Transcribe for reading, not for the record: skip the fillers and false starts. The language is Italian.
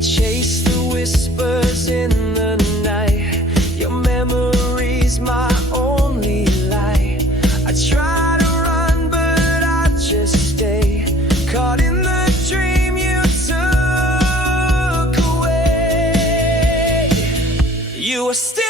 Chase the whispers in the night. Your memory's my only light. I try to run, but I just stay caught in the dream you took away. You are still